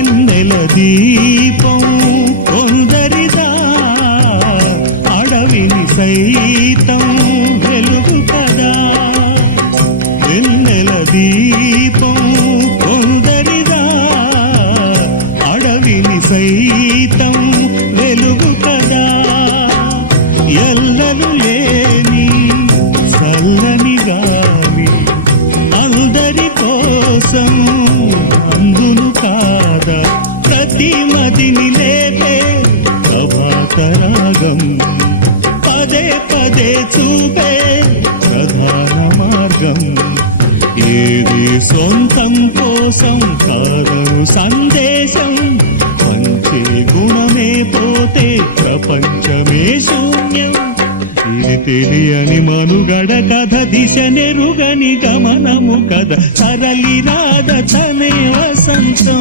వెన్నెల దీపం కొందరిదా, అడవిని సైతం వెలుగు కదా. వెన్నెల దీపం కొందరిదా, అడవిని సైతం వెలుగు కదా. ఎల్లలు లేని చల్లని గాలి అందరి కోసం అందును కాదా. ప్రతి మదిని లేపే ప్రభాత రాగం, పదే పదే చూపే ప్రధాన మార్గం. ఏది సొంతం కోసం కాదను సందేశం, పంచే గుణమే పోతే ప్రపంచమే శూన్యం. ఇది తెలియని మనుగడ కథ, దిశ నెరుగని గమనము కథ, సరళి రాధ తనే వసంతం.